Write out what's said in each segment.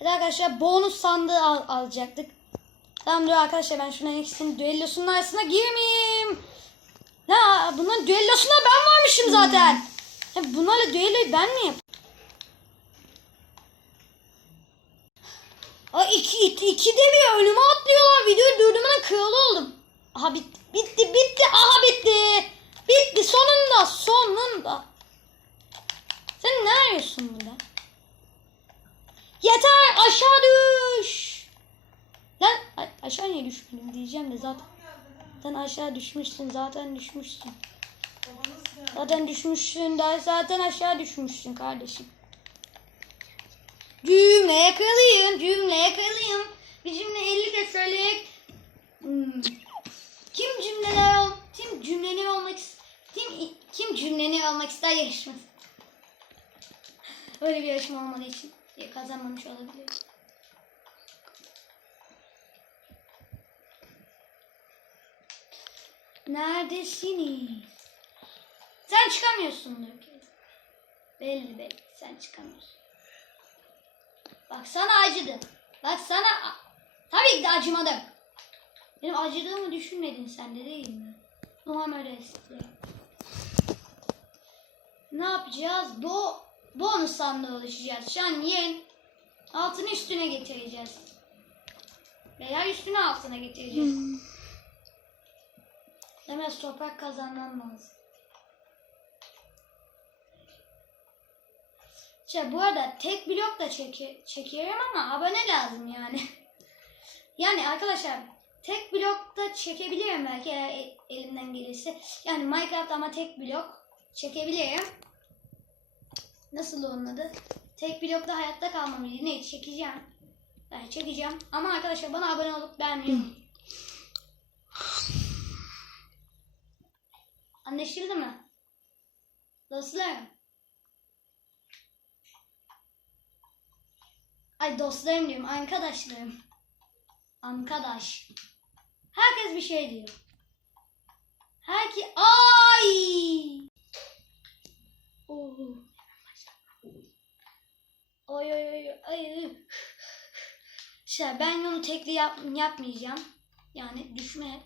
Evet arkadaşlar bonus sandığı al- alacaktık. Tamam dur arkadaşlar ben şuna ikisinin düellosunun arasına girmeyeyim. Ya bunların düellosuna ben varmışım zaten. Ya bunlarla düelloyu ben mi yapayım? Ay iki, iki, iki de bir önüme atlıyorlar. Videoyu durdurmanın kralı oldum. Aha bitti. Bitti bitti. Aha bitti. Bitti sonunda. Sonunda. Sen ne arıyorsun burada? Yeter aşağı düş. Lan aşağı niye düşmedim diyeceğim de zaten. Sen aşağı düşmüşsün zaten düşmüşsün. Zaten düşmüşsün daha zaten aşağı düşmüşsün kardeşim. Cümleye kralıyım, cümleye kralıyım. Bir cümle 50 kez söyleyerek. Hmm. Kim cümleler ol, kim cümleler olmak kim kim cümleler olmak ister yarışması. Öyle bir yarışma olmadığı için kazanmamış olabilir. Neredesiniz? Sen çıkamıyorsun Dökez. Belli belli sen çıkamıyorsun. Bak sana acıdım. Bak sana tabii ki de acımadım. Benim acıdığımı düşünmedin sen de değil mi? Normal resti. Ne yapacağız? Bu bonus sandığa ulaşacağız. Şu an yen altını üstüne getireceğiz. Veya üstüne altına getireceğiz. Hemen toprak kazanmam lazım. Şey, bu arada tek blok da çeki çekiyorum ama abone lazım yani. yani arkadaşlar tek blok da çekebilirim belki eğer e- elimden gelirse. Yani Minecraft ama tek blok çekebilirim. Nasıl onun adı? Tek blokta hayatta kalmam yine çekeceğim. Yani çekeceğim. Ama arkadaşlar bana abone olup beğenmeyi. Anlaşıldı mı? Dostlarım. Ay dostlarım diyorum. Arkadaşlarım. Arkadaş. Herkes bir şey diyor. Herki ay. Oo. Oy oy oy ay. İşte ben bunu tekli yap, yapmayacağım. Yani düşme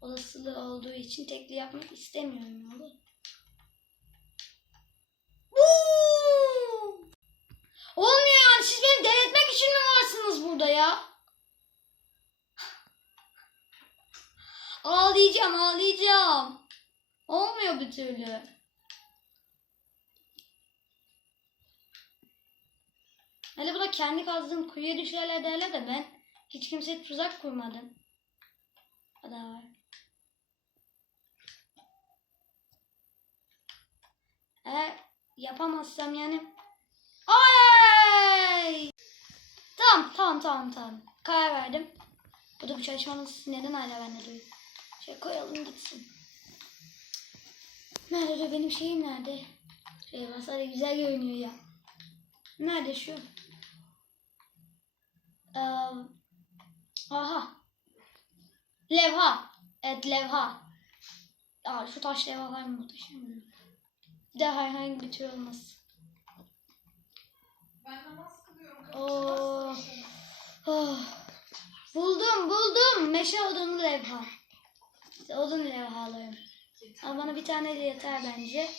olasılığı olduğu için tekli yapmak istemiyorum yolu. Olmuyor yani siz beni delirtmek için mi varsınız burada ya? Ağlayacağım ağlayacağım. Olmuyor bir türlü. Hele bu da kendi kazdığım kuyuya düşerler derler de ben hiç kimseye tuzak kurmadım. O da var. Eğer yapamazsam yani Ay! Tamam tamam tamam tamam. Karar verdim. Bu da bu çalışmanız neden hala bende duruyor? Şey koyalım gitsin. Nerede de benim şeyim nerede? Şey masada güzel görünüyor ya. Nerede şu? Ee, aha. Levha. Evet levha. Aa, şu taş levhalar muhteşem. Bir de herhangi bir tür olmaz. Oo. Oh. Buldum buldum. Meşe odunu levha. İşte odun levhalarım. Ama bana bir tane de yeter bence.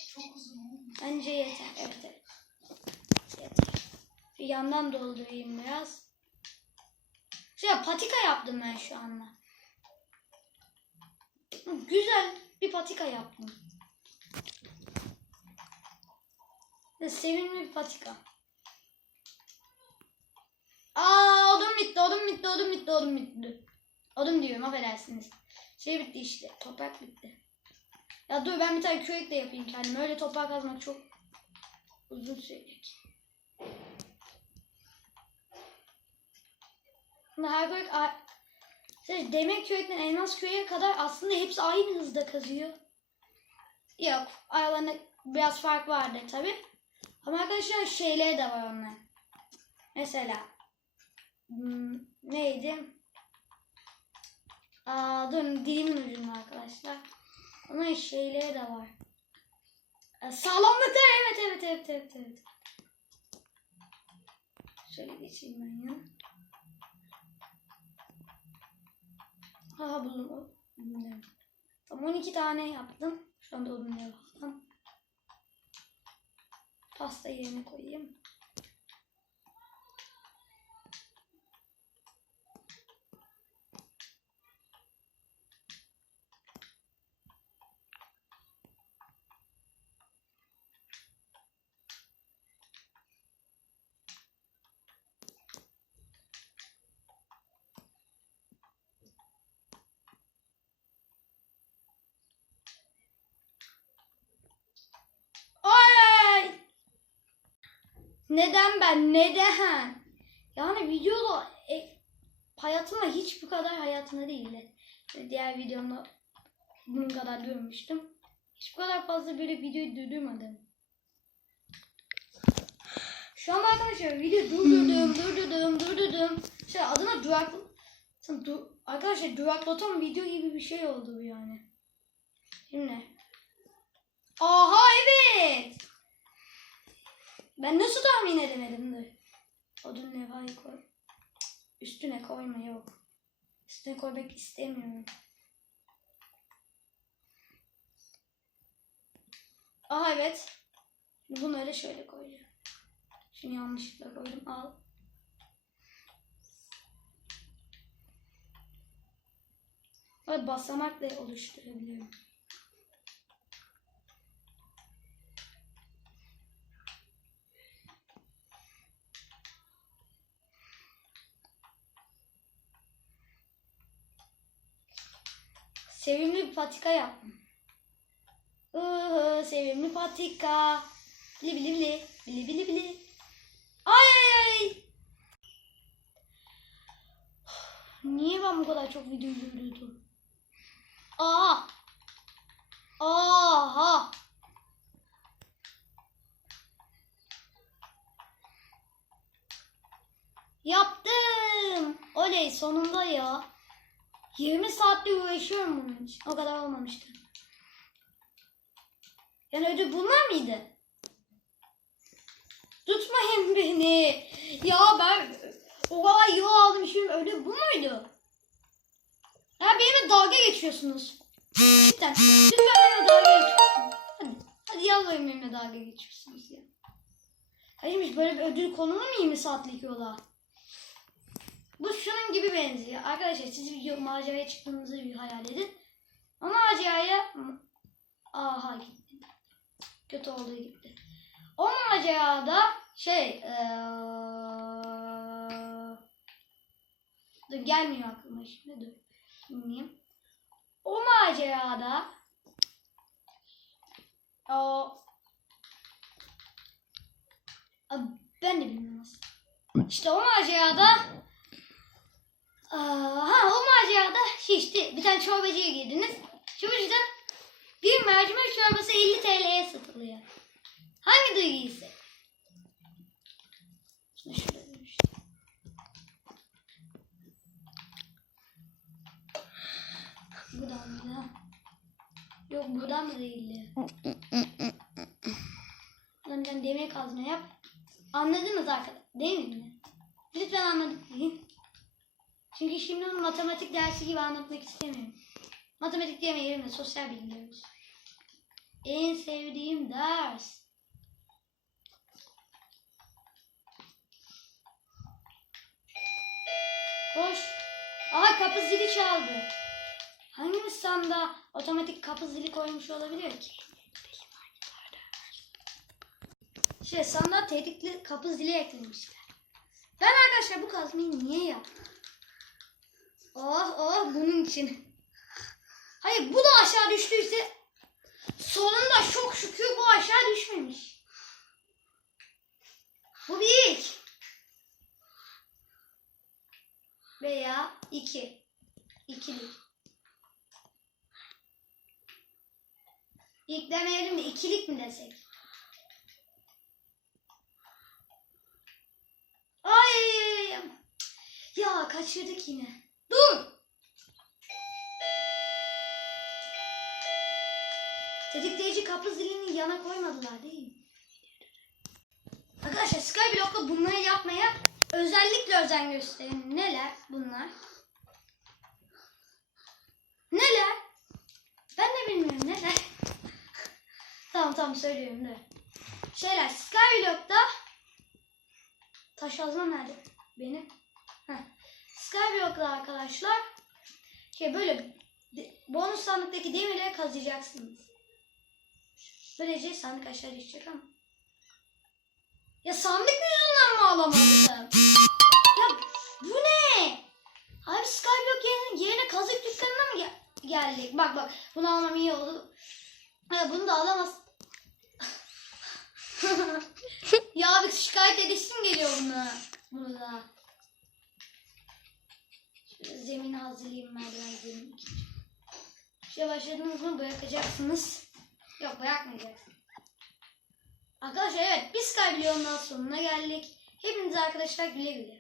Bence yeter. Evet. Yeter. Bir yandan doldurayım biraz. Şöyle patika yaptım ben şu anda. Güzel bir patika yaptım. Ve sevimli bir patika. Aa odun bitti, odun bitti, odun bitti, odun bitti. Odun diyorum affedersiniz. Şey bitti işte, toprak bitti. Ya dur ben bir tane kürek de yapayım kendime. Öyle toprak kazmak çok uzun sürecek. Her a- şey, demir kürekten elmas küreğe kadar aslında hepsi aynı hızda kazıyor. Yok, aralarında biraz fark vardır tabi. Ama arkadaşlar şeyleri de var onlar. Mesela Hmm, neydi? Aa, dur dilimin ucunda arkadaşlar. Onun şeyleri de var. Ee, Sağlamlıkta evet evet evet evet evet. Şöyle geçeyim ben ya. Ha buldum. o- buldum. Tamam 12 tane yaptım. Şu anda falan. Pasta yerine koyayım. Ay! Neden ben? Neden? Yani videoda e, hayatımda hiç bu kadar hayatımda değildi. Diğer videomda bunun kadar görmüştüm. Hiç bu kadar fazla böyle videoyu durdurmadım. Şu an arkadaşlar video durdurdum, durdurdum, durdurdum. Şey adına durak... Du, arkadaşlar duraklatan video gibi bir şey oldu bu yani. Şimdi. Aha evet. Ben nasıl tahmin edemedim dur. Odun levhayı koy. Üstüne koyma yok. Üstüne koymak istemiyorum. Aha evet. Bunu öyle şöyle koyacağım. Şunu yanlışlıkla koydum. Al. Böyle basamak da oluşturabiliyorum. Sevimli bir patika yaptım. Iı, sevimli patika. Bili bili bili. Bili bili bili. Ay. Niye ben bu kadar çok video izliyordum? Aa. Aha. Yaptım. Oley sonunda ya. 20 saatte uğraşıyorum bunun için. O kadar olmamıştı. Yani ödül bunlar mıydı? Tutmayın beni. Ya ben o kadar yol aldım şimdi ödül bu muydu? Ya benimle dalga geçiyorsunuz. Lütfen. Lütfen benimle dalga geçiyorsunuz. Hadi. Hadi yalvarayım benimle dalga geçiyorsunuz ya. Hayırmış böyle bir ödül konulu mu 20 saatlik yola? Bu şunun gibi benziyor. Arkadaşlar siz bir maceraya çıktığınızı bir hayal edin. O maceraya... Aha gitti. Kötü oldu gitti. O macerada şey... Eee... Dur gelmiyor aklıma şimdi dur. Dinleyeyim. O macerada... O... Ben de bilmiyorum. İşte o macerada Aa, ha o şişti. Bir tane çorbacıya girdiniz. Çorbacıda bir mercimek çorbası 50 TL'ye satılıyor. Hangi şurada demiştim. Buradan mı? Yok buradan mı değildi? Lan ben demir kazma yap. Anladınız arkadaşlar değil mi? Lütfen anladık. Çünkü şimdi onu matematik dersi gibi anlatmak istemiyorum. Matematik demeyelim de sosyal olsun. En sevdiğim ders. Koş. Aha kapı zili çaldı. Hangi standa otomatik kapı zili koymuş olabilir ki? Şey sanda tetikli kapı zili eklemişler. Ben arkadaşlar bu kazmayı niye yaptım? Oh oh bunun için. Hayır bu da aşağı düştüyse sonunda çok şükür bu aşağı düşmemiş. Bu bir ilk. Veya iki. İkilik. İlk demeyelim de ikilik mi desek? Ay! Ya kaçırdık yine. Dur! Tetikleyici kapı zilini yana koymadılar değil mi? Arkadaşlar Skyblock'la bunları yapmaya özellikle özen gösterin. Neler bunlar? Neler? Ben de bilmiyorum neler. tamam tamam söylüyorum dur. Şeyler Skyblock'ta taş yazma nerede? Benim. Heh. Skyblock'ta arkadaşlar şey böyle bonus sandıktaki demirleri kazıyacaksınız. Böylece sandık aşağı düşecek ama. Ya sandık yüzünden mi alamadım? Ya bu ne? Abi Skyblock yerine, yerine kazık dükkanına mı gel- geldik? Bak bak bunu almam iyi oldu. Ha, bunu da alamaz. ya abi şikayet edesim geliyor bunu. Bunu da. Zemini hazırlayayım merdiven zemini. İşte başladınız mı bırakacaksınız. Yok bırakmayacaksınız. Arkadaşlar evet biz Skyblock'un sonuna geldik. Hepinize arkadaşlar güle güle.